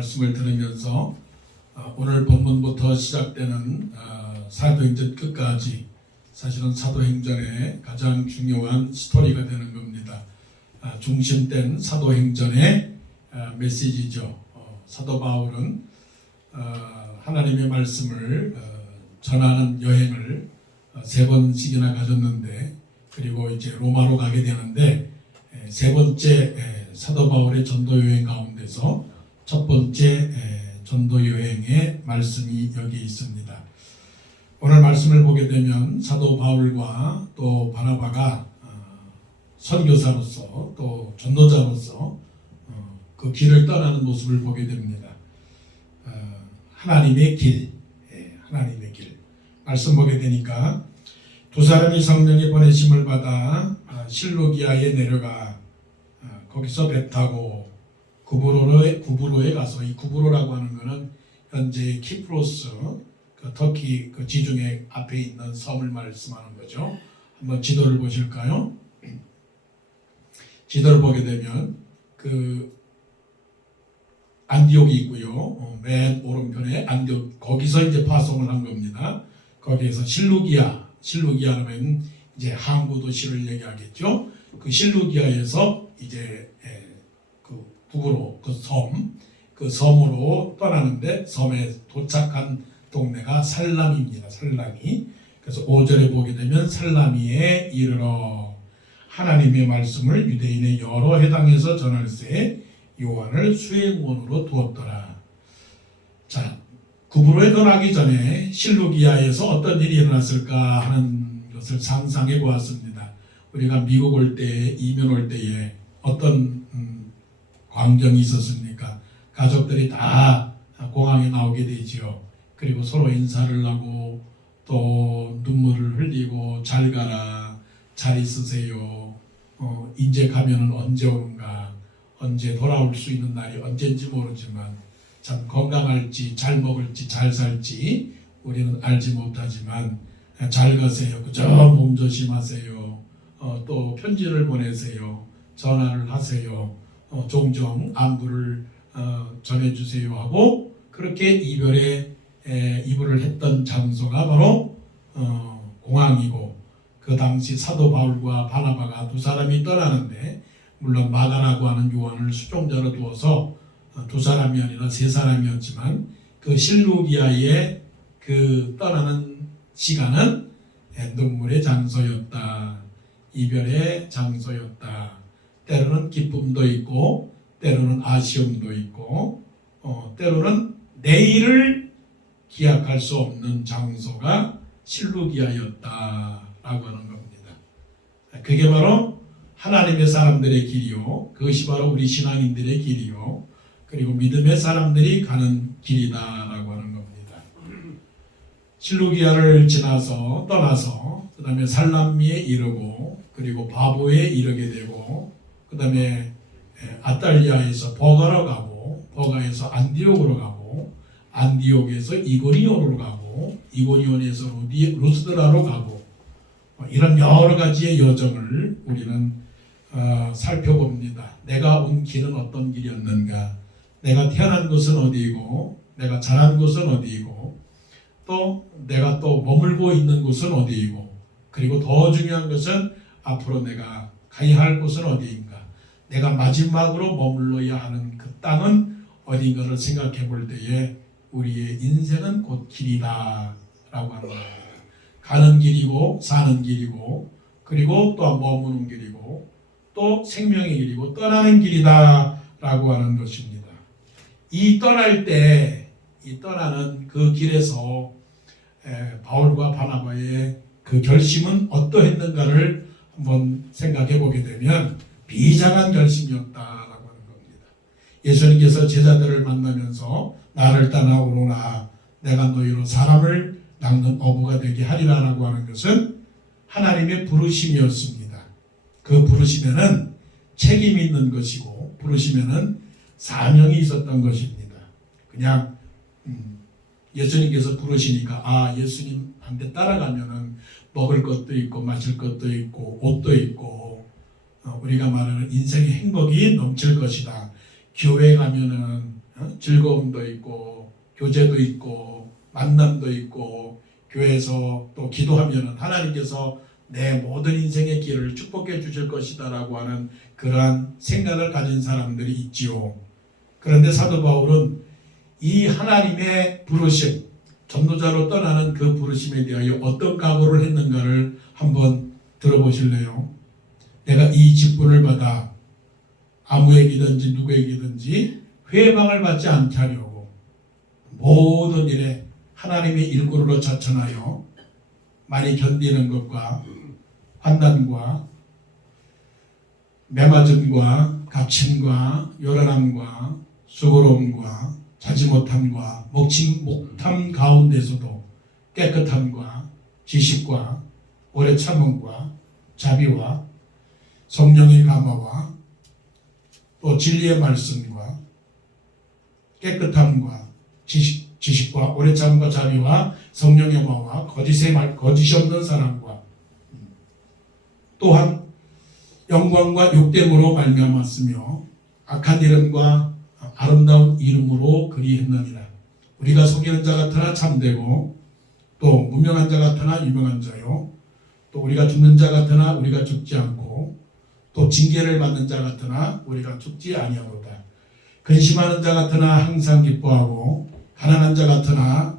말씀을 들으면서 오늘 본문부터 시작되는 사도행전 끝까지 사실은 사도행전의 가장 중요한 스토리가 되는 겁니다. 중심된 사도행전의 메시지죠. 사도 바울은 하나님의 말씀을 전하는 여행을 3번씩이나 가졌는데, 그리고 이제 로마로 가게 되는데, 3번째 사도 바울의 전도 여행 가운데서 첫 번째 전도 여행의 말씀이 여기 있습니다. 오늘 말씀을 보게 되면 사도 바울과 또 바나바가 선교사로서 또 전도자로서 그 길을 떠나는 모습을 보게 됩니다. 하나님의 길, 하나님의 길. 말씀 보게 되니까 두 사람이 성령의 보내심을 받아 실루기아에 내려가 거기서 배 타고 구브로에 가서, 이 구브로라고 하는 것은 현재 키프로스, 그 터키 그 지중해 앞에 있는 섬을 말씀하는 거죠. 한번 지도를 보실까요? 지도를 보게 되면 그 안디옥이 있고요. 맨 오른편에 안디옥, 거기서 이제 파송을 한 겁니다. 거기에서 실루기아라면 이제 항구 도시를 얘기하겠죠. 그 실루기아에서 이제 그 북으로 그 섬으로 떠나는데, 섬에 도착한 동네가 살라미입니다. 살라미. 그래서 5절에 보게 되면 살라미에 이르러 하나님의 말씀을 유대인의 여러 회당에서 전할세 요한을 수행원으로 두었더라. 자, 구브로에 떠나기 전에 실루기아에서 어떤 일이 일어났을까 하는 것을 상상해 보았습니다. 우리가 미국 올 때, 이민 올 때에 어떤 광경이 있었습니까? 가족들이 다 공항에 나오게 되지요. 그리고 서로 인사를 하고 또 눈물을 흘리고 잘 가라, 잘 있으세요, 이제 가면은 언제 오는가, 언제 돌아올 수 있는 날이 언제인지 모르지만 참 건강할지 잘 먹을지 잘 살지 우리는 알지 못하지만 잘 가세요, 그저 몸 조심하세요, 또 편지를 보내세요, 전화를 하세요, 종종 안부를 전해주세요 하고, 그렇게 이별의 이불을 했던 장소가 바로 공항이고, 그 당시 사도 바울과 바나바가 두 사람이 떠나는데, 물론 마가라고 하는 요한을 수종자로 두어서 두 사람이 아니라 3사람이었지만 그 실루기아의 그 떠나는 시간은 눈물의 장소였다, 이별의 장소였다. 때로는 기쁨도 있고 때로는 아쉬움도 있고 때로는 내일을 기약할 수 없는 장소가 실루기아였다라고 하는 겁니다. 그게 바로 하나님의 사람들의 길이요, 그것이 바로 우리 신앙인들의 길이요, 그리고 믿음의 사람들이 가는 길이다라고 하는 겁니다. 실루기아를 떠나서 그 다음에 살람미에 이르고, 그리고 바보에 이르게 되고, 그 다음에 아탈리아에서 버가로 가고, 버가에서 안디옥으로 가고, 안디옥에서 이고니온으로 가고, 이고니온에서 루스드라로 가고, 이런 여러 가지의 여정을 우리는 살펴봅니다. 내가 온 길은 어떤 길이었는가, 내가 태어난 곳은 어디이고, 내가 자란 곳은 어디이고, 또 내가 또 머물고 있는 곳은 어디이고, 그리고 더 중요한 것은 앞으로 내가 가야 할 곳은 어디인가, 내가 마지막으로 머물러야 하는 그 땅은 어디인가를 생각해 볼 때에 우리의 인생은 곧 길이다 라고 하는 겁니다. 가는 길이고 사는 길이고, 그리고 또 머무는 길이고, 또 생명의 길이고 떠나는 길이다 라고 하는 것입니다. 이 떠나는 그 길에서 바울과 바나바의 그 결심은 어떠했는가를 한번 생각해 보게 되면 비장한 결심이었다라고 하는 겁니다. 예수님께서 제자들을 만나면서 나를 따라오노라, 내가 너희로 사람을 낚는 어부가 되게 하리라라고 하는 것은 하나님의 부르심이었습니다. 그 부르심에는 책임이 있는 것이고, 부르심에는 사명이 있었던 것입니다. 그냥 예수님께서 부르시니까 예수님한테 따라가면은 먹을 것도 있고 마실 것도 있고 옷도 있고 우리가 말하는 인생의 행복이 넘칠 것이다. 교회 가면은 즐거움도 있고 교제도 있고 만남도 있고 교회에서 또 기도하면 하나님께서 내 모든 인생의 길을 축복해 주실 것이다라고 하는 그러한 생각을 가진 사람들이 있지요. 그런데 사도 바울은 이 하나님의 부르심, 전도자로 떠나는 그 부르심에 대하여 어떤 각오를 했는가를 한번 들어보실래요? 내가 이 직분을 받아 아무에게든지 누구에게든지 회방을 받지 않게 하려고 모든 일에 하나님의 일꾼으로 자천하여 많이 견디는 것과 환난과 매맞음과 갇힘과 요란함과 수고로움과 자지 못함과 먹지 못함 가운데서도 깨끗함과 지식과 오래 참음과 자비와 성령의 감화와 또 진리의 말씀과 깨끗함과 지식과 오래 참음과 자비와 성령의 감화와 거짓이 없는 사랑과 또한 영광과 욕됨으로 말미암았으며 악한 이름과 아름다운 이름으로 그리했느니라. 우리가 속이는 자 같으나 참되고 또 무명한 자 같으나 유명한 자요 또 우리가 죽는 자 같으나 우리가 죽지 않고 또 징계를 받는 자 같으나 우리가 죽지 아니하로다. 근심하는 자 같으나 항상 기뻐하고 가난한 자 같으나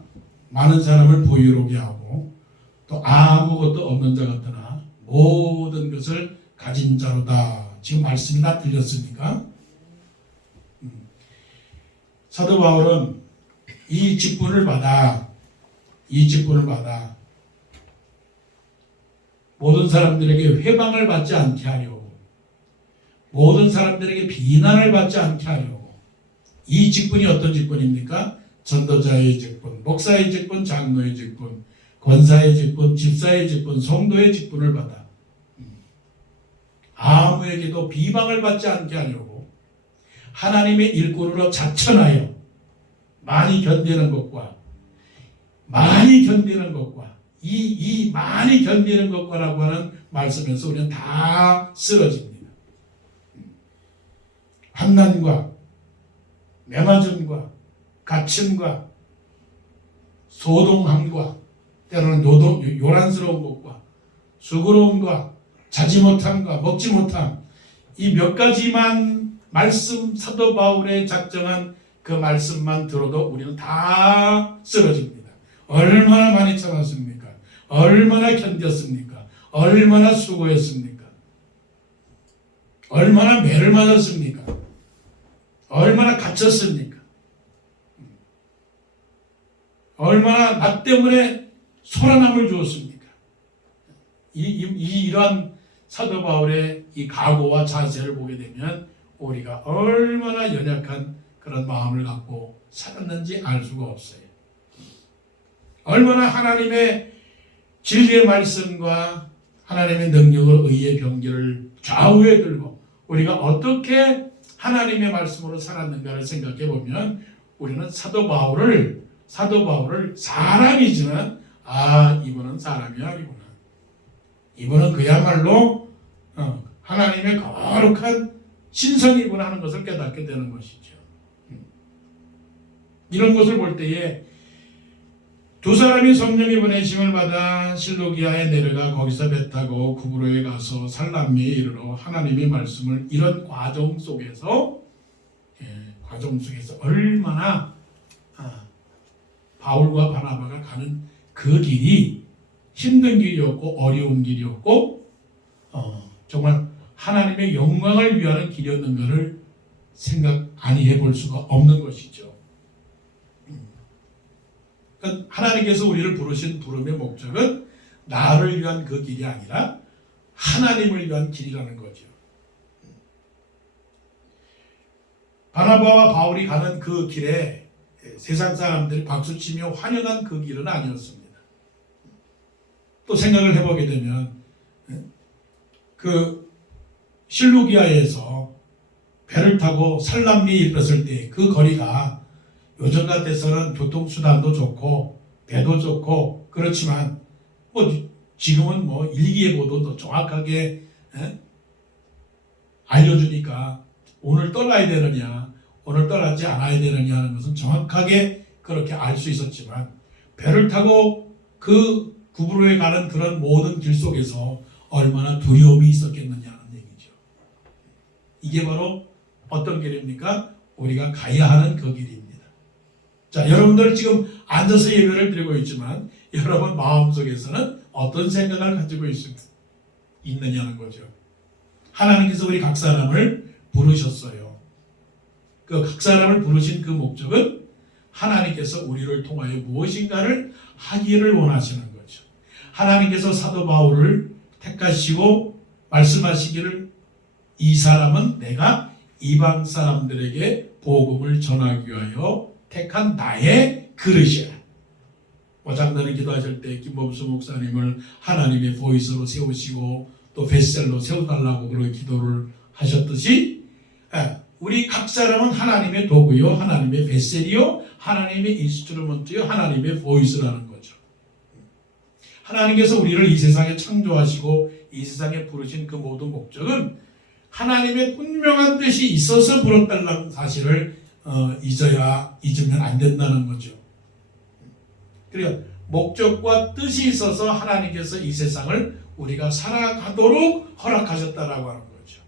많은 사람을 보유롭게 하고 또 아무것도 없는 자 같으나 모든 것을 가진 자로다. 지금 말씀이 다 들렸습니까? 사도 바울은 이 직분을 받아 모든 사람들에게 회방을 받지 않게 하려고, 모든 사람들에게 비난을 받지 않게 하려고. 이 직분이 어떤 직분입니까? 전도자의 직분, 목사의 직분, 장로의 직분, 권사의 직분, 집사의 직분, 성도의 직분을 받아 아무에게도 비방을 받지 않게 하려고 하나님의 일꾼으로 자천하여 많이 견디는 것과 이 많이 견디는 것과라고 하는 말씀에서 우리는 다 쓰러집니다. 환난과 매맞음과 갇힘과 소동함과 때로는 요란스러운 것과 수고로움과 자지 못함과 먹지 못함, 이 몇 가지만 말씀, 사도 바울의 작정한 그 말씀만 들어도 우리는 다 쓰러집니다. 얼마나 많이 참았습니까? 얼마나 견뎠습니까? 얼마나 수고했습니까? 얼마나 매를 맞았습니까? 얼마나 갇혔습니까? 얼마나 나 때문에 소란함을 주었습니까? 이러한 사도 바울의 이 각오와 자세를 보게 되면 우리가 얼마나 연약한 그런 마음을 갖고 살았는지 알 수가 없어요. 얼마나 하나님의 진리의 말씀과 하나님의 능력을 의의 병기를 좌우에 들고 우리가 어떻게 하나님의 말씀으로 살았는가를 생각해 보면 우리는 사도 바울을 사람이지만 이분은 사람이 아니구나. 이분은 그야말로 하나님의 거룩한 신성이구나 하는 것을 깨닫게 되는 것이죠. 이런 것을 볼 때에 두 사람이 성령의 보내심을 받아 실루기아에 내려가 거기서 배 타고 구브로에 가서 살람미에 이르러 하나님의 말씀을 이런 과정 속에서 얼마나 바울과 바나바가 가는 그 길이 힘든 길이었고 어려운 길이었고 정말 하나님의 영광을 위하는 길이었는가를 생각 아니 해볼 수가 없는 것이죠. 그러니까 하나님께서 우리를 부르신 부름의 목적은 나를 위한 그 길이 아니라 하나님을 위한 길이라는 거죠. 바나바와 바울이 가는 그 길에 세상 사람들이 박수치며 환영한 그 길은 아니었습니다. 또 생각을 해보게 되면 그 실루기아에서 배를 타고 살람미에 이르렀을 때 그 거리가 요즘 같아서는 교통수단도 좋고 배도 좋고 그렇지만 지금은 일기예보도 정확하게 알려주니까 오늘 떠나야 되느냐 오늘 떠나지 않아야 되느냐 하는 것은 정확하게 그렇게 알 수 있었지만 배를 타고 그 구브로에 가는 그런 모든 길 속에서 얼마나 두려움이 있었겠느냐는 얘기죠. 이게 바로 어떤 길입니까? 우리가 가야 하는 그 길입니다. 자, 여러분들 지금 앉아서 예배를 드리고 있지만 여러분 마음속에서는 어떤 생각을 가지고 있느냐는 거죠. 하나님께서 우리 각 사람을 부르셨어요. 그 각 사람을 부르신 그 목적은 하나님께서 우리를 통하여 무엇인가를 하기를 원하시는 거죠. 하나님께서 사도 바울을 택하시고 말씀하시기를 이 사람은 내가 이방 사람들에게 복음을 전하기 위하여 택한 나의 그릇이야. 장로님 기도하실 때 김범수 목사님을 하나님의 보이스로 세우시고 또 베셀로 세워달라고 그렇게 기도를 하셨듯이 우리 각 사람은 하나님의 도구요, 하나님의 베셀이요, 하나님의 인스트루먼트요, 하나님의 보이스라는 거죠. 하나님께서 우리를 이 세상에 창조하시고 이 세상에 부르신 그 모든 목적은 하나님의 분명한 뜻이 있어서 부르셨다는 사실을 잊으면 안 된다는 거죠. 그러니까 목적과 뜻이 있어서 하나님께서 이 세상을 우리가 살아가도록 허락하셨다라고 하는 거죠.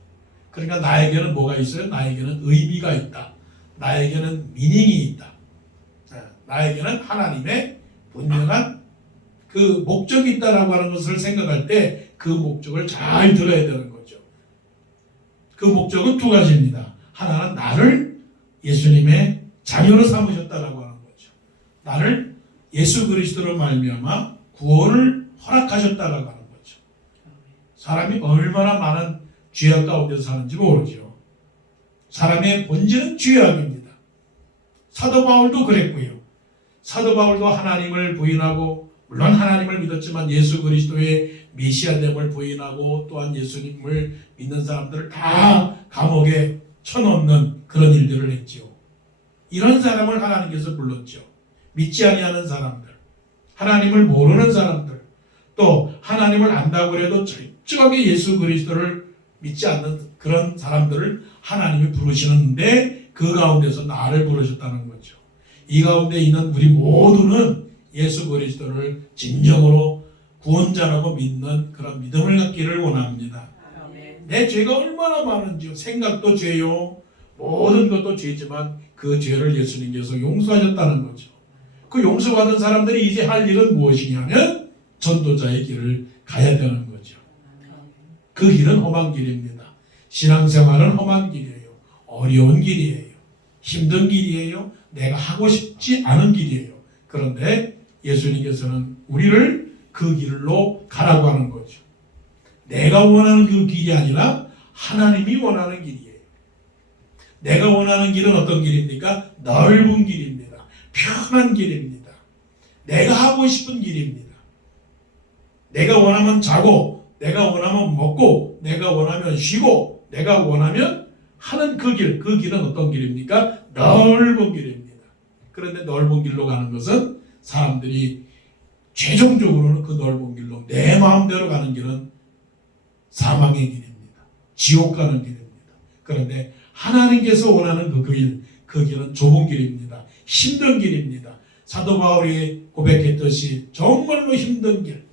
그러니까 나에게는 뭐가 있어요? 나에게는 의미가 있다. 나에게는 미닝이 있다. 나에게는 하나님의 분명한 그 목적이 있다라고 하는 것을 생각할 때 그 목적을 잘 들어야 되는 거죠. 그 목적은 두 가지입니다. 하나는 나를 예수님의 자녀로 삼으셨다라고 하는 거죠. 나를 예수 그리스도로 말미암아 구원을 허락하셨다라고 하는 거죠. 사람이 얼마나 많은 죄악 가운데 사는지 모르죠. 사람의 본질은 죄악입니다. 사도 바울도 그랬고요. 사도 바울도 하나님을 부인하고 물론 하나님을 믿었지만 예수 그리스도의 메시아됨을 부인하고 또한 예수님을 믿는 사람들을 다 감옥에 쳐넣는 그런 일들을 했지요. 이런 사람을 하나님께서 불렀죠. 믿지 아니하는 사람들, 하나님을 모르는 사람들, 또 하나님을 안다고 해도 철저하게 예수 그리스도를 믿지 않는 그런 사람들을 하나님이 부르시는데 그 가운데서 나를 부르셨다는 거죠. 이 가운데 있는 우리 모두는 예수 그리스도를 진정으로 구원자라고 믿는 그런 믿음을 갖기를 원합니다. 내 죄가 얼마나 많은지요. 생각도 죄요. 모든 것도 죄지만 그 죄를 예수님께서 용서하셨다는 거죠. 그 용서받은 사람들이 이제 할 일은 무엇이냐면 전도자의 길을 가야 되는 거죠. 그 길은 험한 길입니다. 신앙생활은 험한 길이에요. 어려운 길이에요. 힘든 길이에요. 내가 하고 싶지 않은 길이에요. 그런데 예수님께서는 우리를 그 길로 가라고 하는 거죠. 내가 원하는 그 길이 아니라 하나님이 원하는 길이에요. 내가 원하는 길은 어떤 길입니까? 넓은 길입니다. 편한 길입니다. 내가 하고 싶은 길입니다. 내가 원하면 자고, 내가 원하면 먹고, 내가 원하면 쉬고, 내가 원하면 하는 그 길, 그 길은 어떤 길입니까? 넓은 길입니다. 그런데 넓은 길로 가는 것은 사람들이 최종적으로는 그 넓은 길로 내 마음대로 가는 길은 사망의 길입니다. 지옥 가는 길입니다. 그런데 하나님께서 원하는 그 길은 좁은 길입니다. 힘든 길입니다. 사도 바울이 고백했듯이 정말로 힘든 길,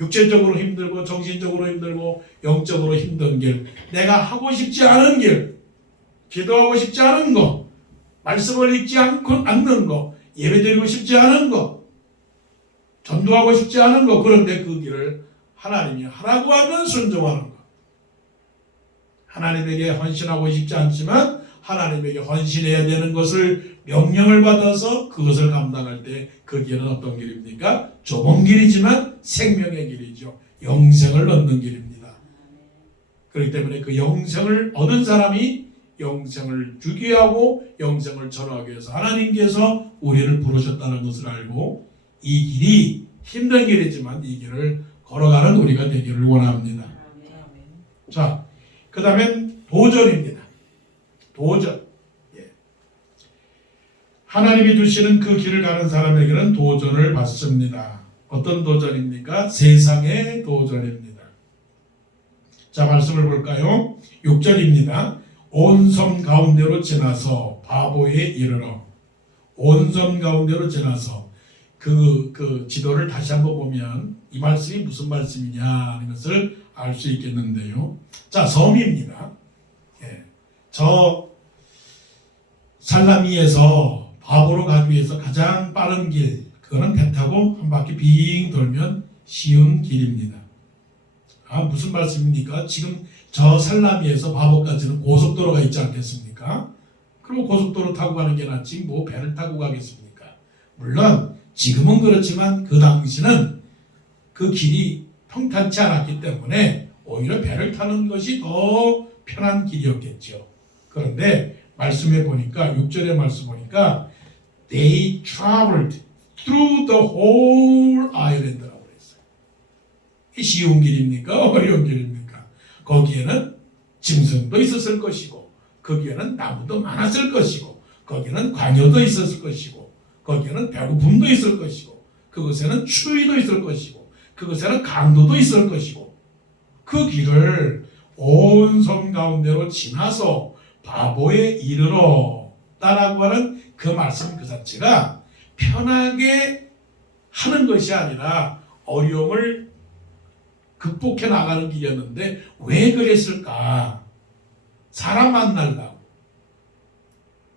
육체적으로 힘들고 정신적으로 힘들고 영적으로 힘든 길, 내가 하고 싶지 않은 길, 기도하고 싶지 않은 거, 말씀을 읽지 않는 거, 예배드리고 싶지 않은 거, 전도하고 싶지 않은 거, 그런데 그 길을 하나님이 하라고 하면 순종하는 거. 하나님에게 헌신하고 싶지 않지만 하나님에게 헌신해야 되는 것을 명령을 받아서 그것을 감당할 때 그 길은 어떤 길입니까? 좁은 길이지만 생명의 길이죠. 영생을 얻는 길입니다. 그렇기 때문에 그 영생을 얻은 사람이 영생을 주기 하고 영생을 전하기 위해서 하나님께서 우리를 부르셨다는 것을 알고 이 길이 힘든 길이지만 이 길을 걸어가는 우리가 되기를 원합니다. 자, 그 다음엔 도전입니다. 도전. 하나님이 주시는 그 길을 가는 사람에게는 도전을 받습니다. 어떤 도전입니까? 세상의 도전입니다. 자, 말씀을 볼까요? 6절입니다. 온 섬 가운데로 지나서 바보에 이르러. 온 섬 가운데로 지나서 그 지도를 다시 한번 보면 이 말씀이 무슨 말씀이냐 하는 것을 알 수 있겠는데요. 자, 섬입니다. 예. 저 살라미에서 바보로 가기 위해서 가장 빠른 길, 그거는 배 타고 한 바퀴 빙 돌면 쉬운 길입니다. 무슨 말씀입니까? 지금 저 살라미에서 바보까지는 고속도로가 있지 않겠습니까? 그리고 고속도로 타고 가는 게 낫지 뭐 배를 타고 가겠습니까? 물론 지금은 그렇지만 그 당시는 그 길이 평탄치 않았기 때문에 오히려 배를 타는 것이 더 편한 길이었겠죠. 그런데 말씀에 보니까 6절의 말씀 보니까 They traveled through the whole island라고 그랬어요. 쉬운 길입니까? 어려운 길입니까? 거기에는 짐승도 있었을 것이고 거기에는 나무도 많았을 것이고 거기에는 광야도 있었을 것이고 거기에는 배고픔도 있을 것이고 그곳에는 추위도 있을 것이고 그곳에는 강도도 있을 것이고 그 길을 온 섬 가운데로 지나서 바보에 이르러 따라고 하는 그 말씀 그 자체가 편하게 하는 것이 아니라 어려움을 극복해 나가는 길이었는데 왜 그랬을까? 사람 만나려고,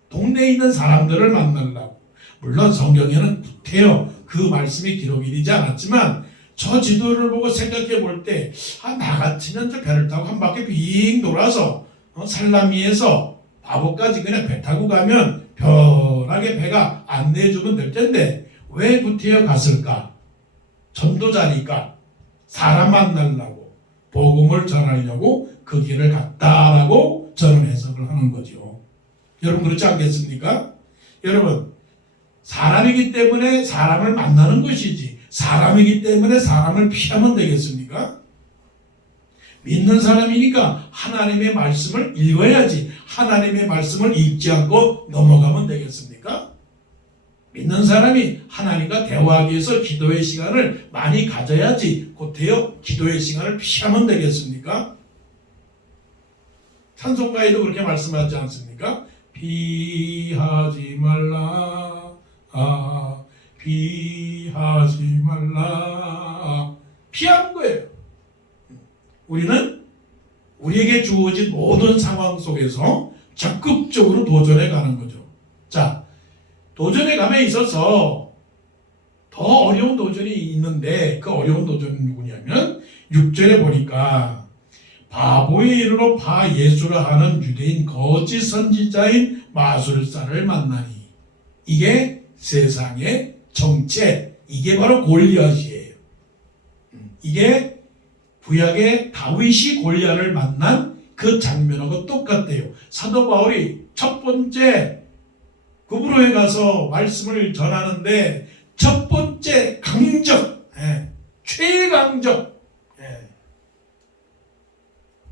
동네에 있는 사람들을 만나려고. 물론 성경에는 구태여 그 말씀이 기록이 되지 않았지만 저 지도를 보고 생각해 볼 때 나 같으면 저 배를 타고 한 바퀴 빙 돌아서 살라미에서 바보까지 그냥 배 타고 가면 편하게 배가 안내해주면 될 텐데 왜 구태여 갔을까? 전도자니까 사람 만나려고 복음을 전하려고 그 길을 갔다라고 저는 해석을 하는 거죠. 여러분 그렇지 않겠습니까? 여러분 사람이기 때문에 사람을 만나는 것이지 사람이기 때문에 사람을 피하면 되겠습니까? 믿는 사람이니까 하나님의 말씀을 읽어야지 하나님의 말씀을 읽지 않고 넘어가면 되겠습니까? 믿는 사람이 하나님과 대화하기 위해서 기도의 시간을 많이 가져야지 곧되어 기도의 시간을 피하면 되겠습니까? 찬송가에도 그렇게 말씀하지 않습니까? 피하지 말라 피하지 말라 피하는 거예요. 우리는 우리에게 주어진 모든 상황 속에서 적극적으로 도전해 가는 거죠. 자, 도전에 감에 있어서 더 어려운 도전이 있는데 그 어려운 도전은 누구냐면 6절에 보니까 바보에 이르러 바 예수라 하는 유대인 거짓 선지자인 마술사를 만나니 이게 세상의 정체, 이게 바로 골리앗이에요. 이게 구약의 다윗이 골리앗을 만난 그 장면하고 똑같대요. 사도 바울이 첫 번째 구브로에 가서 말씀을 전하는데 첫 번째 강적, 최강적,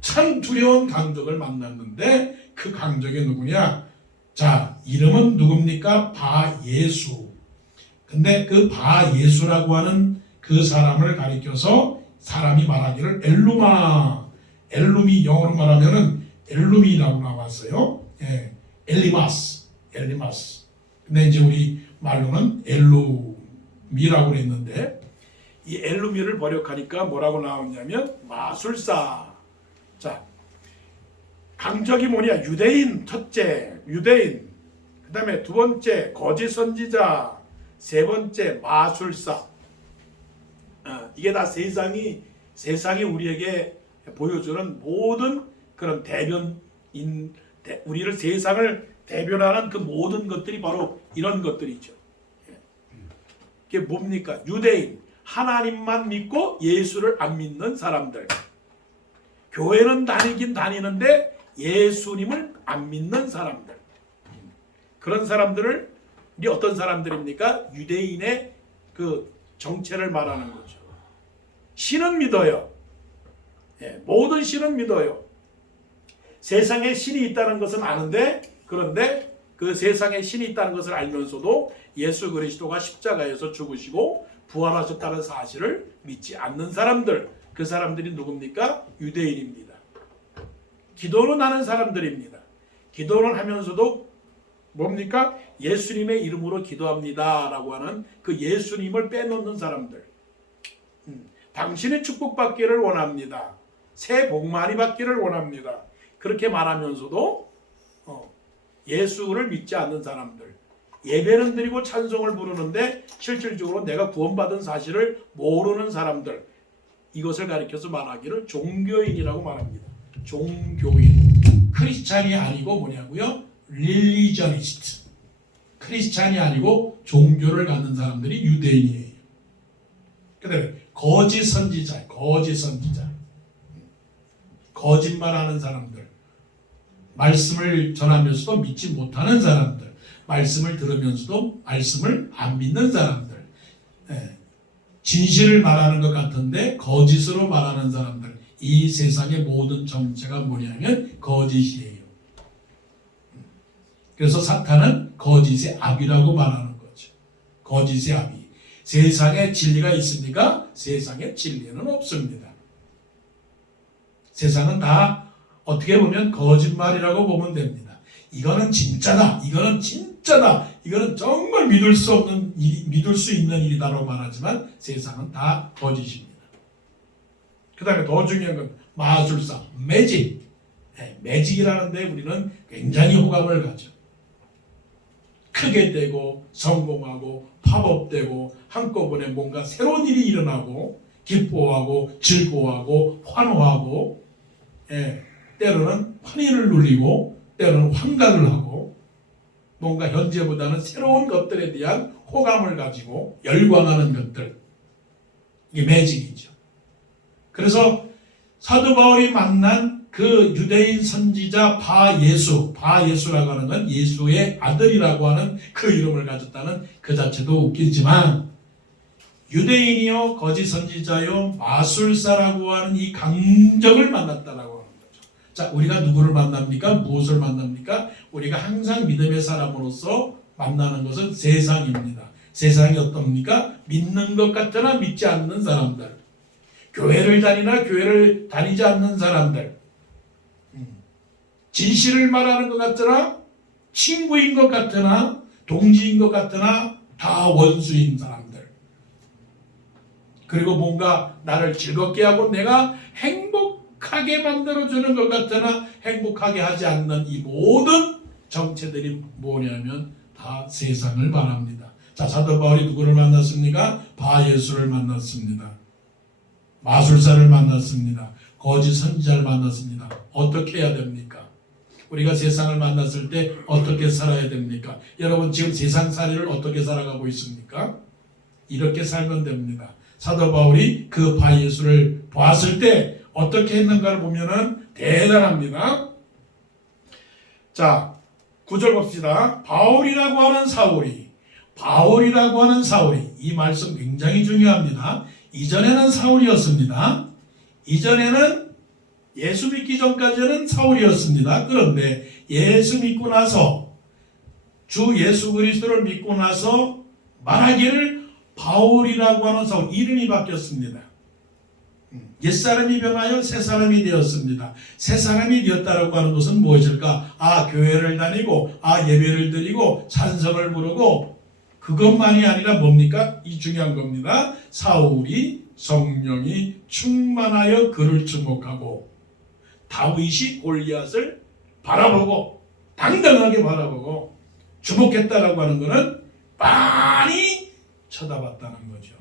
참 두려운 강적을 만났는데 그 강적이 누구냐? 자, 이름은 누굽니까? 바예수. 근데 그 바예수라고 하는 그 사람을 가리켜서 사람이 말하기를 엘루마, 엘룸이 영어로 말하면은 엘룸이라고 나왔어요. 엘리마스. 근데 이제 우리 말로는 엘루미라고 그랬는데 이 엘루미를 번역하니까 뭐라고 나오냐면 마술사. 자, 강적이 뭐냐? 유대인 첫째, 유대인. 그 다음에 두 번째 거짓 선지자, 세 번째 마술사. 이게 다 세상이 우리에게 보여주는 모든 그런 대변인, 우리를 세상을 대변하는 그 모든 것들이 바로 이런 것들이죠. 이게 뭡니까? 유대인, 하나님만 믿고 예수를 안 믿는 사람들. 교회는 다니긴 다니는데 예수님을 안 믿는 사람들. 그런 사람들을 우리 어떤 사람들입니까? 유대인의 그 정체를 말하는 거죠. 신은 믿어요. 모든 신은 믿어요. 세상에 신이 있다는 것은 아는데 그런데 그 세상에 신이 있다는 것을 알면서도 예수 그리스도가 십자가에서 죽으시고 부활하셨다는 사실을 믿지 않는 사람들, 그 사람들이 누굽니까? 유대인입니다. 기도는 하는 사람들입니다. 기도를 하면서도 뭡니까? 예수님의 이름으로 기도합니다 라고 하는 그 예수님을 빼놓는 사람들. 당신의 축복받기를 원합니다. 새해 복 많이 받기를 원합니다. 그렇게 말하면서도 예수를 믿지 않는 사람들, 예배는 드리고 찬송을 부르는데 실질적으로 내가 구원받은 사실을 모르는 사람들, 이것을 가리켜서 말하기를 종교인이라고 말합니다. 종교인. 크리스찬이 아니고 뭐냐고요? 릴리저니스트. 크리스찬이 아니고 종교를 갖는 사람들이 유대인이에요. 그 다음에 거짓 선지자. 거짓말하는 사람들. 말씀을 전하면서도 믿지 못하는 사람들. 말씀을 들으면서도 말씀을 안 믿는 사람들. 진실을 말하는 것 같은데 거짓으로 말하는 사람들. 이 세상의 모든 정체가 뭐냐면 거짓이에요. 그래서 사탄은 거짓의 아비라고 말하는 거죠. 거짓의 아비. 세상에 진리가 있습니까? 세상에 진리는 없습니다. 세상은 다 어떻게 보면 거짓말이라고 보면 됩니다. 이거는 진짜다. 이거는 진짜다. 이거는 정말 믿을 수 있는 일이다라고 말하지만 세상은 다 거짓입니다. 그 다음에 더 중요한 건 마술사, 매직. 매직이라는 데 우리는 굉장히 호감을 가죠. 크게 되고 성공하고 팝업되고 한꺼번에 뭔가 새로운 일이 일어나고 기뻐하고 즐거워하고 환호하고 때로는 환희를 누리고 때로는 환각을 하고 뭔가 현재보다는 새로운 것들에 대한 호감을 가지고 열광하는 것들, 이게 매직이죠. 그래서 사도 바울이 만난 그 유대인 선지자 바예수라고 하는 건 예수의 아들이라고 하는 그 이름을 가졌다는 그 자체도 웃기지만, 유대인이요 거짓 선지자요 마술사라고 하는 이 강적을 만났다라고 하는 거죠. 자, 우리가 누구를 만납니까? 무엇을 만납니까? 우리가 항상 믿음의 사람으로서 만나는 것은 세상입니다. 세상이 어떻습니까? 믿는 것 같으나 믿지 않는 사람들, 교회를 다니나 교회를 다니지 않는 사람들, 진실을 말하는 것 같으나 친구인 것 같으나 동지인 것 같으나 다 원수인 사람들, 그리고 뭔가 나를 즐겁게 하고 내가 행복하게 만들어주는 것 같으나 행복하게 하지 않는 이 모든 정체들이 뭐냐면 다 세상을 말합니다. 자, 사도 바울이 누구를 만났습니까? 바예수를 만났습니다. 마술사를 만났습니다. 거짓 선지자를 만났습니다. 어떻게 해야 됩니까? 우리가 세상을 만났을 때 어떻게 살아야 됩니까? 여러분 지금 세상살이를 어떻게 살아가고 있습니까? 이렇게 살면 됩니다. 사도 바울이 그 바예수를 보았을 때 어떻게 했는가를 보면은 대단합니다. 자, 9절 봅시다. 바울이라고 하는 사울이, 이 말씀 굉장히 중요합니다. 이전에는 사울이었습니다. 이전에는 예수 믿기 전까지는 사울이었습니다. 그런데 예수 믿고 나서, 주 예수 그리스도를 믿고 나서 말하기를 바울이라고 하는 사울, 이름이 바뀌었습니다. 옛사람이 변하여 새사람이 되었습니다. 새사람이 되었다고 하는 것은 무엇일까? 교회를 다니고 예배를 드리고 찬성을 부르고, 그것만이 아니라 뭡니까? 이 중요한 겁니다. 사울이 성령이 충만하여 그를 주목하고 다윗이 골리앗을 바라보고 당당하게 바라보고 주목했다라고 하는 것은 많이 쳐다봤다는 거죠.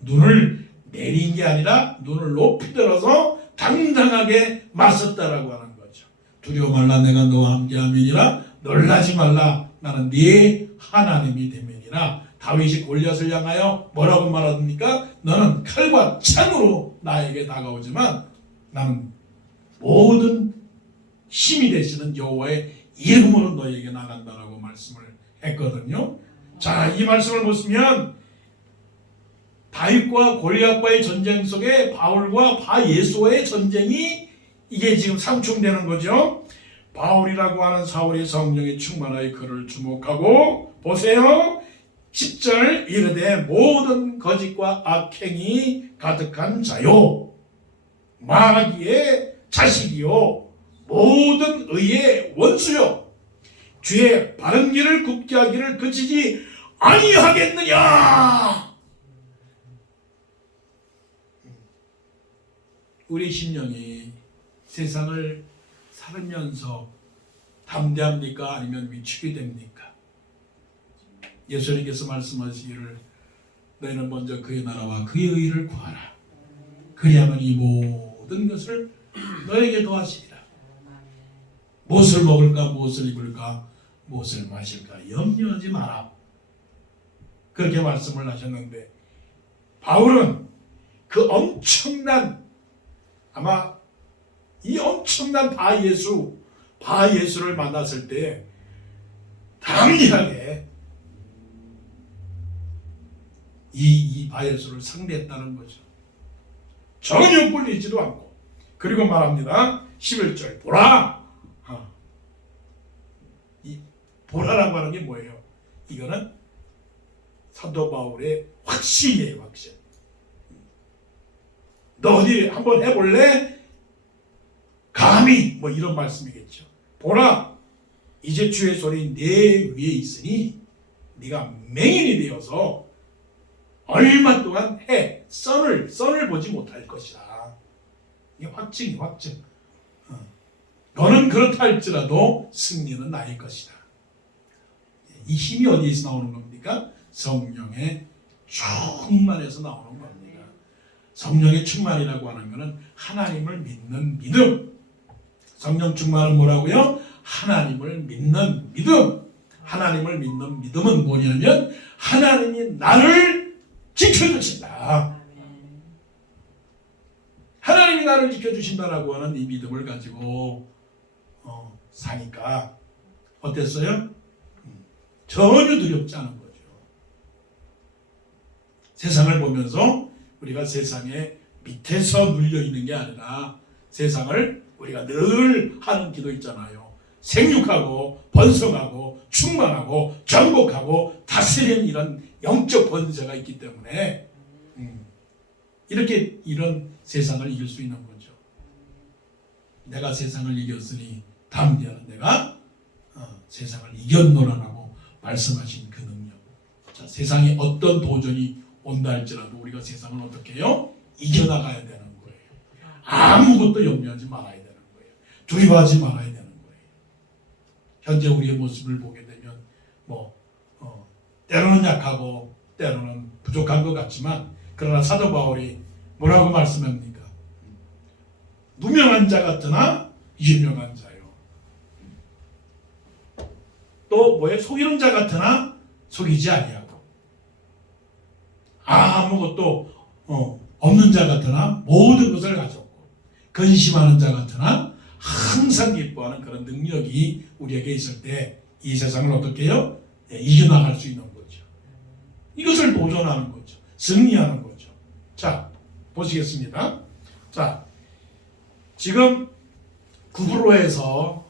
눈을 내린 게 아니라 눈을 높이 들어서 당당하게 맞섰다라고 하는 거죠. 두려워 말라, 내가 너와 함께함이니라. 놀라지 말라, 나는 네 하나님이 됨이니라. 다윗이 골리앗을 향하여 뭐라고 말합니까? 너는 칼과 창으로 나에게 다가오지만 나는 모든 힘이 되시는 여호와의 이름으로 너에게 나간다라고 말씀을 했거든요. 자, 이 말씀을 보시면 다윗과 골리앗과의 전쟁 속에 바울과 바예수와의 전쟁이 이게 지금 상충되는 거죠. 바울이라고 하는 사울이 성령이 충만하여 그를 주목하고, 보세요. 10절 이르되 모든 거짓과 악행이 가득한 자요, 마귀의 자식이요, 모든 의의 원수요 주의 바른 길을 굽게 하기를 그치지 아니하겠느냐. 우리 심령이 세상을 살면서 담대합니까? 아니면 위축이 됩니까? 예수님께서 말씀하시기를 너희는 먼저 그의 나라와 그의 의를 구하라. 그리하면 이 모든 것을 너에게 더하시리라. 무엇을 먹을까, 무엇을 입을까, 무엇을 마실까 염려하지 마라. 그렇게 말씀을 하셨는데 바울은 그 엄청난, 아마 이 엄청난 바예수를 만났을 때 담대하게 이 바예수를 상대했다는 거죠. 전혀 꿀리지도 않고. 그리고 말합니다. 11절 보라. 이 보라라고 하는 게 뭐예요? 이거는 사도 바울의 확신이에요. 확신. 너 어디 한번 해볼래? 감히 뭐 이런 말씀이겠죠. 보라, 이제 주의 손이 내 위에 있으니 네가 맹인이 되어서 얼마 동안 선을 보지 못할 것이다. 이게 확증이 확증. 너는 그렇다 할지라도 승리는 나의 것이다. 이 힘이 어디에서 나오는 겁니까? 성령의 충만에서 나오는 겁니다. 성령의 충만이라고 하는 것은 하나님을 믿는 믿음. 성령 충만은 뭐라고요? 하나님을 믿는 믿음. 하나님을 믿는 믿음은 뭐냐면 하나님이 나를 지켜주신다. 하나님이 나를 지켜주신다라고 하는 이 믿음을 가지고 사니까 어땠어요? 전혀 두렵지 않은 거죠. 세상을 보면서 우리가 세상의 밑에서 눌려있는 게 아니라 세상을 우리가 늘 하는 기도 있잖아요. 생육하고 번성하고 충만하고 정복하고 다스리는 이런 영적 권세가 있기 때문에 이렇게 이런 세상을 이길 수 있는 거죠. 내가 세상을 이겼으니 담대한 내가 세상을 이겼노라라고 말씀하신 그 능력. 자, 세상에 어떤 도전이 온다 할지라도 우리가 세상을 어떻게 해요? 이겨나가야 되는 거예요. 아무것도 염려하지 말아야 되는 거예요. 두려워하지 말아야 되는 거예요. 현재 우리의 모습을 보게 되면 때로는 약하고 때로는 부족한 것 같지만 그러나 사도 바울이 뭐라고 말씀합니까? 무명한 자 같으나 유명한 자요. 또 뭐에 속이는 자 같으나 속이지 아니하고 아무것도 없는 자 같으나 모든 것을 가졌고 근심하는 자 같으나 항상 기뻐하는 그런 능력이 우리에게 있을 때 이 세상을 어떻게 해요? 이겨나갈 수 있는 거죠. 이것을 도전하는 거죠. 승리하는 거죠. 자, 보시겠습니다. 자, 지금 구브로에서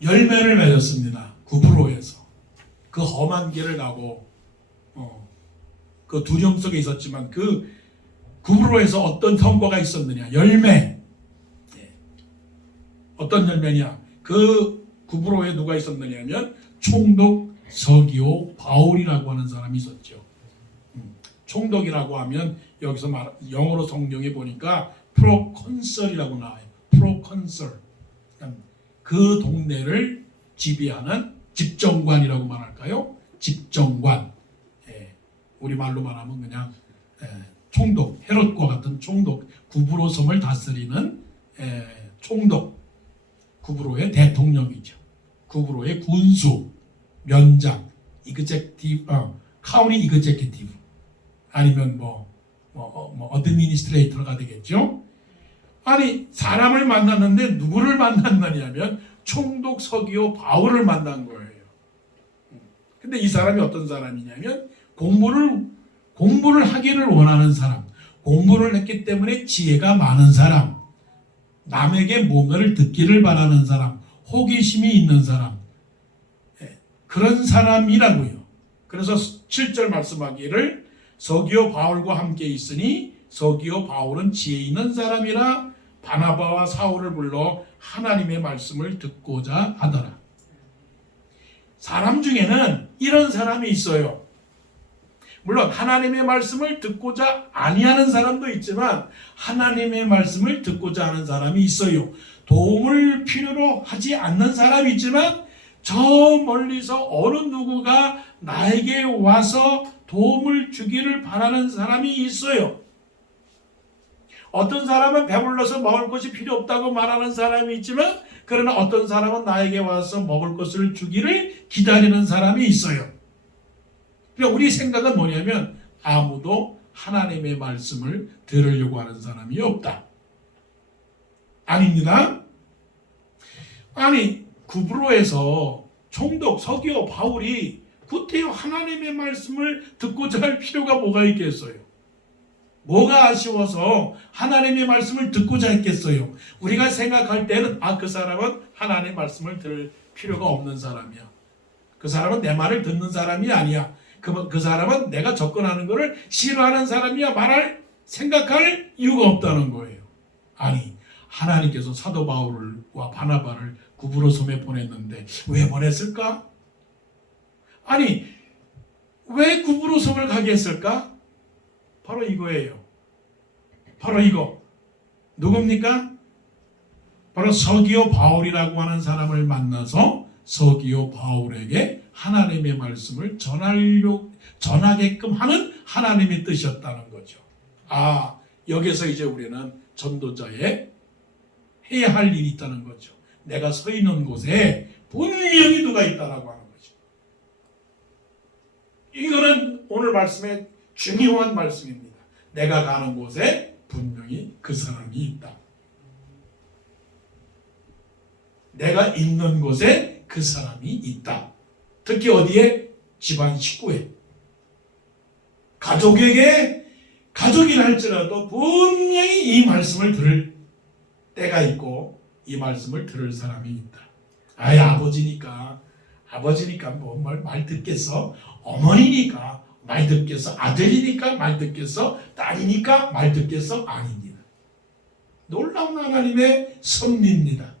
열매를 맺었습니다. 구브로에서 그 험한 길을 가고 그 두려움 속에 있었지만 그 구브로에서 어떤 성과가 있었느냐? 열매. 어떤 열매냐? 그 구브로에 누가 있었느냐면 총독 서기오 바울이라고 하는 사람이 있었죠. 총독이라고 하면 여기서 영어로 성경에 보니까 프로컨설이라고 나와요. 프로컨설. 그 동네를 지배하는 집정관이라고 말할까요? 집정관. 우리말로 말하면 그냥 총독, 헤롯과 같은 총독, 구브로 섬을 다스리는 총독, 구브로의 대통령이죠. 구브로의 군수, 면장, 카우니 이그제큐티브 아니면 어드미니스트레이터가 되겠죠. 아니 사람을 만났는데 누구를 만났느냐면 총독 서기오 바울을 만난 거예요. 근데 이 사람이 어떤 사람이냐면 공부를 하기를 원하는 사람, 공부를 했기 때문에 지혜가 많은 사람, 남에게 뭔가를 듣기를 바라는 사람, 호기심이 있는 사람, 그런 사람이라고요. 그래서 7절 말씀하기를 서기오 바울과 함께 있으니 서기오 바울은 지혜 있는 사람이라 바나바와 사울을 불러 하나님의 말씀을 듣고자 하더라. 사람 중에는 이런 사람이 있어요. 물론 하나님의 말씀을 듣고자 아니하는 사람도 있지만 하나님의 말씀을 듣고자 하는 사람이 있어요. 도움을 필요로 하지 않는 사람이 있지만 저 멀리서 어느 누구가 나에게 와서 도움을 주기를 바라는 사람이 있어요. 어떤 사람은 배불러서 먹을 것이 필요 없다고 말하는 사람이 있지만 그러나 어떤 사람은 나에게 와서 먹을 것을 주기를 기다리는 사람이 있어요. 그러니까 우리 생각은 뭐냐면 아무도 하나님의 말씀을 들으려고 하는 사람이 없다. 아닙니다. 아니 구브로에서 총독 서기오 바울이 구태여 하나님의 말씀을 듣고자 할 필요가 뭐가 있겠어요? 뭐가 아쉬워서 하나님의 말씀을 듣고자 했겠어요? 우리가 생각할 때는 그 사람은 하나님의 말씀을 들을 필요가 없는 사람이야. 그 사람은 내 말을 듣는 사람이 아니야. 그 사람은 내가 접근하는 것을 싫어하는 사람이야. 생각할 이유가 없다는 거예요. 아니 하나님께서 사도 바울과 바나바를 구브로 섬에 보냈는데 왜 보냈을까? 아니 왜 구브로 섬을 가게 했을까? 바로 이거예요. 바로 이거. 누굽니까? 바로 서기오 바울이라고 하는 사람을 만나서 서기오 바울에게 하나님의 말씀을 전하게끔 하는 하나님의 뜻이었다는 거죠. 여기서 이제 우리는 전도자의 해야 할 일이 있다는 거죠. 내가 서 있는 곳에 분명히 누가 있다라고 하는 거죠. 이거는 오늘 말씀의 중요한 말씀입니다. 내가 가는 곳에 분명히 그 사람이 있다. 내가 있는 곳에 그 사람이 있다. 특히 어디에? 집안 식구에. 가족이라 할지라도 분명히 이 말씀을 들을 때가 있고 이 말씀을 들을 사람이 있다. 아버지니까 뭐 말 듣겠어? 어머니니까 말 듣겠어? 아들이니까 말 듣겠어? 딸이니까 말 듣겠어? 아닙니다. 놀라운 하나님의 섭리입니다.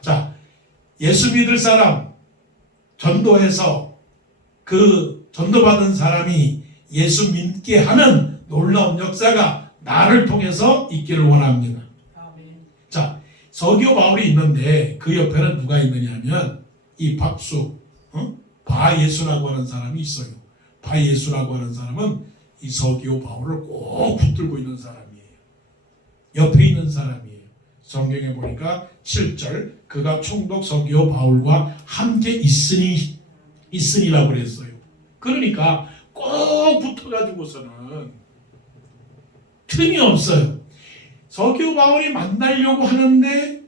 자, 예수 믿을 사람, 전도해서 그 전도받은 사람이 예수 믿게 하는 놀라운 역사가 나를 통해서 있기를 원합니다. 아멘. 자, 서기오 바울이 있는데 그 옆에는 누가 있느냐 하면 이 바예수라고 하는 사람이 있어요. 바예수라고 하는 사람은 이 서기오 바울을 꼭 붙들고 있는 사람이에요. 옆에 있는 사람이에요. 성경에 보니까 7절 그가 총독 서기오 바울과 함께 있으니라고 그랬어요. 그러니까 꼭 붙어가지고서는 틈이 없어요. 서기오 바울이 만나려고 하는데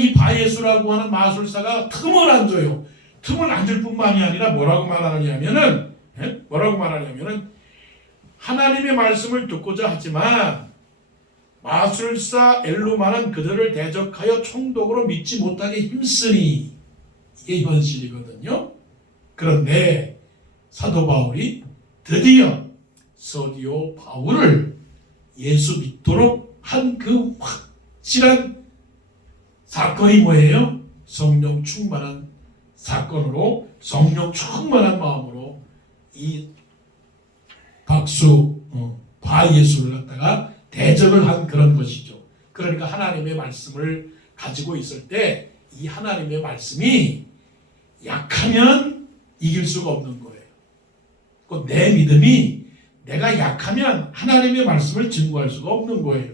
이 바예수라고 하는 마술사가 틈을 안 줘요. 틈을 안 줄 뿐만이 아니라 뭐라고 말하냐면은 하나님의 말씀을 듣고자 하지만 마술사 엘루마는 그들을 대적하여 총독으로 믿지 못하게 힘쓰니 이게 현실이거든요. 그런데 사도 바울이 드디어 서기오 바울을 예수 믿도록 한 그 확실한 사건이 뭐예요? 성령 충만한 사건으로 성령 충만한 마음으로 이 바예수를 갖다가 대적을 한 그런 것이죠. 그러니까 하나님의 말씀을 가지고 있을 때 이 하나님의 말씀이 약하면 이길 수가 없는 거예요. 내 믿음이 내가 약하면 하나님의 말씀을 증거할 수가 없는 거예요.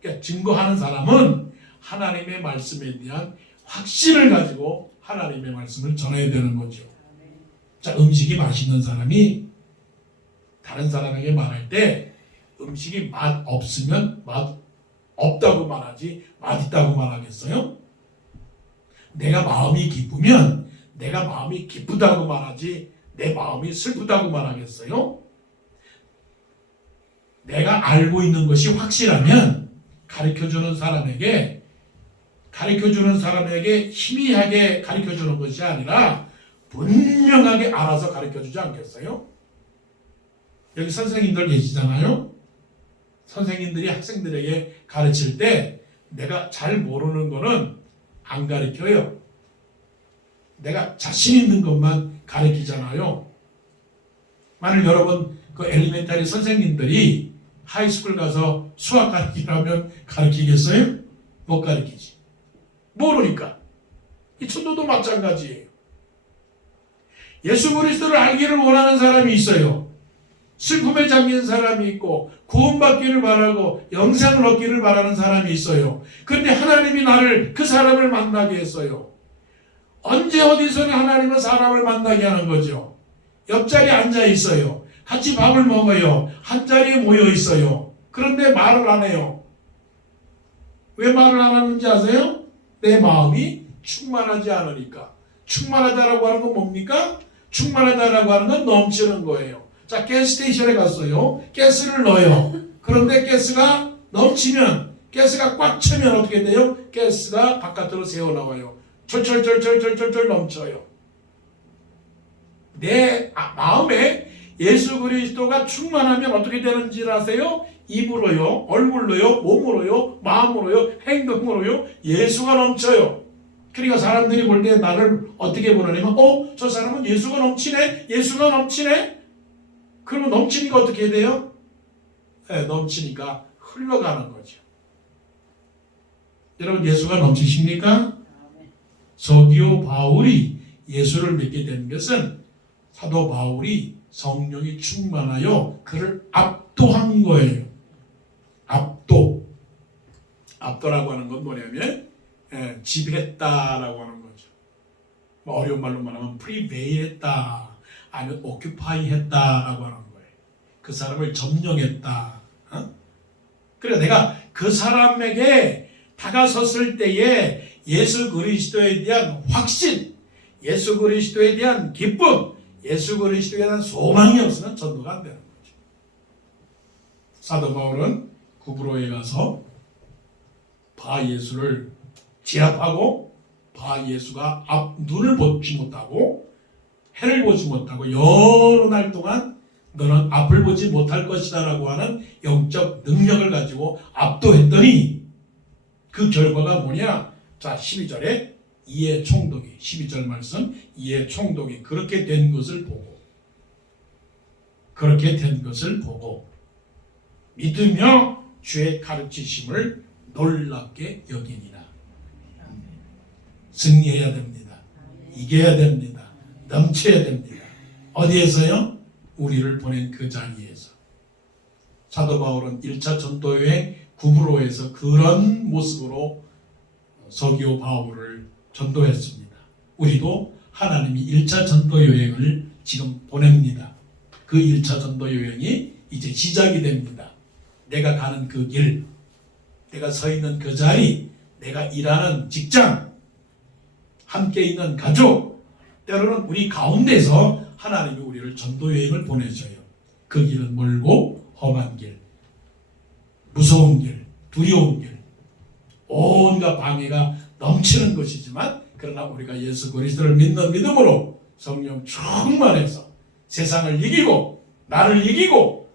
그러니까 증거하는 사람은 하나님의 말씀에 대한 확신을 가지고 하나님의 말씀을 전해야 되는 거죠. 자, 음식이 맛있는 사람이 다른 사람에게 말할 때 음식이 맛 없으면 맛 없다고 말하지 맛있다고 말하겠어요? 내가 마음이 기쁘면 내가 마음이 기쁘다고 말하지 내 마음이 슬프다고 말하겠어요? 내가 알고 있는 것이 확실하면 가르쳐주는 사람에게 희미하게 가르쳐주는 것이 아니라 분명하게 알아서 가르쳐주지 않겠어요? 여기 선생님들 계시잖아요. 선생님들이 학생들에게 가르칠 때 내가 잘 모르는 거는 안 가르쳐요. 내가 자신 있는 것만 가르치잖아요. 만일 여러분 그 엘리멘터리 선생님들이 하이스쿨 가서 수학 가르치라면 가르치겠어요? 못 가르치지. 모르니까. 이 천도도 마찬가지예요. 예수 그리스도를 알기를 원하는 사람이 있어요. 슬픔에 잠긴 사람이 있고 구원받기를 바라고 영생을 얻기를 바라는 사람이 있어요. 그런데 하나님이 나를 그 사람을 만나게 했어요. 언제 어디서는 하나님은 사람을 만나게 하는 거죠. 옆자리에 앉아 있어요. 같이 밥을 먹어요. 한 자리에 모여 있어요. 그런데 말을 안 해요. 왜 말을 안 하는지 아세요? 내 마음이 충만하지 않으니까. 충만하다라고 하는 건 뭡니까? 충만하다라고 하는 건 넘치는 거예요. 자, 가스스테이션에 갔어요. 가스를 넣어요. 그런데 가스가 넘치면, 가스가 꽉 차면 어떻게 돼요? 가스가 바깥으로 새어나와요. 철철철철철철철 넘쳐요. 내 마음에 예수 그리스도가 충만하면 어떻게 되는지 아세요? 입으로요, 얼굴로요, 몸으로요, 마음으로요, 행동으로요, 예수가 넘쳐요. 그러니까 사람들이 볼 때 나를 어떻게 보느냐면, 저 사람은 예수가 넘치네? 예수가 넘치네? 그러면 넘치니까 어떻게 돼요? 네, 넘치니까 흘러가는 거죠. 여러분, 예수가 넘치십니까? 서기오 바울이 예수를 믿게 된 것은 사도 바울이 성령이 충만하여 그를 압도한 거예요. 압도. 압도라고 하는 건 뭐냐면 지배했다라고 하는 거죠. 어려운 말로 말하면 프리베이했다, 아니면 오큐파이 했다라고 하는 거예요. 그 사람을 점령했다. 그러니까 내가 그 사람에게 다가섰을 때에 예수 그리스도에 대한 확신, 예수 그리스도에 대한 기쁨, 예수 그리스도에 대한 소망이 없으면 전도가 안 되는 거죠. 사도 바울은 구브로에 가서 바 예수를 제압하고 바 예수가 눈을 보지 못하고 해를 보지 못하고 여러 날 동안 너는 앞을 보지 못할 것이다 라고 하는 영적 능력을 가지고 압도했더니 그 결과가 뭐냐? 자, 12절에 이에 총독이, 12절 말씀, 이에 총독이 그렇게 된 것을 보고 믿으며 주의 가르치심을 놀랍게 여기니라. 승리해야 됩니다. 이겨야 됩니다. 넘쳐야 됩니다. 어디에서요? 우리를 보낸 그 자리에서. 사도 바울은 1차 전도여행 구브로에서 그런 모습으로 서기오 바울을 전도했습니다. 우리도 하나님이 1차 전도여행을 지금 보냅니다. 그 1차 전도여행이 이제 시작이 됩니다. 내가 가는 그 길, 내가 서 있는 그 자리, 내가 일하는 직장, 함께 있는 가족, 때로는 우리 가운데서 하나님이 우리를 전도여행을 보내줘요. 그 길은 멀고 험한 길, 무서운 길, 두려운 길, 온갖 방해가 넘치는 것이지만 그러나 우리가 예수 그리스도를 믿는 믿음으로 성령 충만해서 세상을 이기고 나를 이기고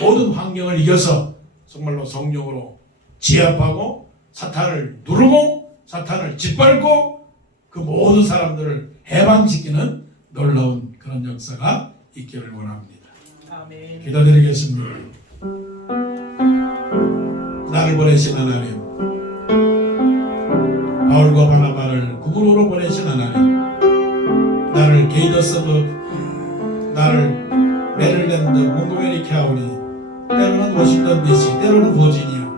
모든 환경을 이겨서 정말로 성령으로 제압하고 사탄을 누르고 사탄을 짓밟고 그 모든 사람들을 해방시키는 놀라운 그런 역사가 있기를 원합니다. 아멘. 기도드리겠습니다. 나를 보내신 하나님, 바울과 바나바를 구브로로 보내신 하나님, 나를 게이더스도, 나를 메릴랜드, 몽고메리 카운티, 때로는 워싱턴 DC, 때로는 버지니아,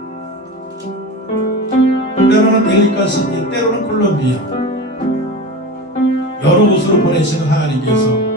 때로는 델리카 시티, 때로는 콜롬비아, 여러 곳으로 보내시는 하나님께서